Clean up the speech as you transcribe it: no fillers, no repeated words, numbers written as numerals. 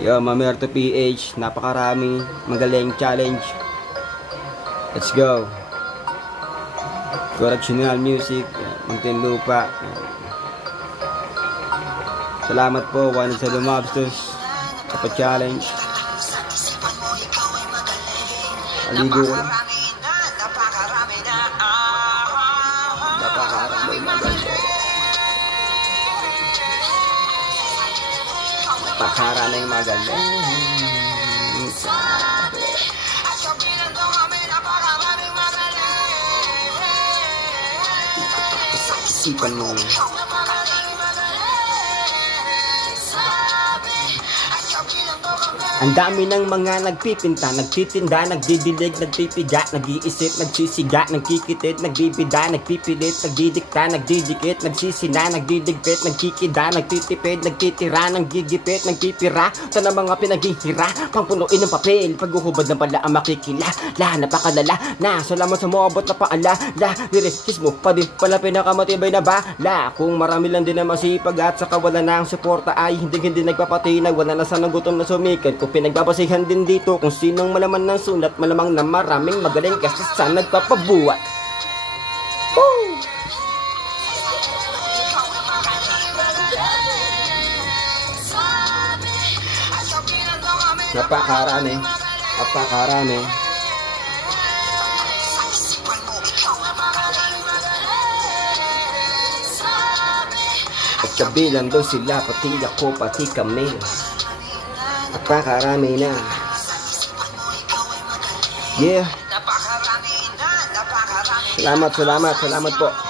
Yo, Mamerto PH, napakarami magaling challenge. Let's go. Correctional Music, Muntinlupa. Salamat po, one sa lumabstos kapag-challenge. Aligo ko lang. Napakarami magaling. Napakaraming magaling. Isipan mo. Ang dami ng mga nagpipinta, nagtitinda, nagdidilig, nagpipiga, nag-iisip, nagsisiga, nagkikitit, nagbibida, nagpipilit, nagdidikta, nagdidikit, nagsisina, nagdidigpit, nagkikida, nagtitipid, nagtitira, naggigipit, nagpipira, ito na mga pinaghihira, pangpunuin ng papel, paghuhubad ng pala ang makikila, napakalala, salamat sa moabot na paala, nirikis mo, pa din pala pinakamatibay na bala, kung marami lang din na masipag at saka wala na ang suporta ay hindi nagpapatinag, wala na sanang gutom na sumikat, kung pinagbabasihan din dito kung sinong malaman ng sulat, malamang na maraming magaling kasi sa nagpapabuhat. Woo! Napakarami. At kabilang daw sila, pati ako, pati kami. Napakarami na. Yeah. Salamat po.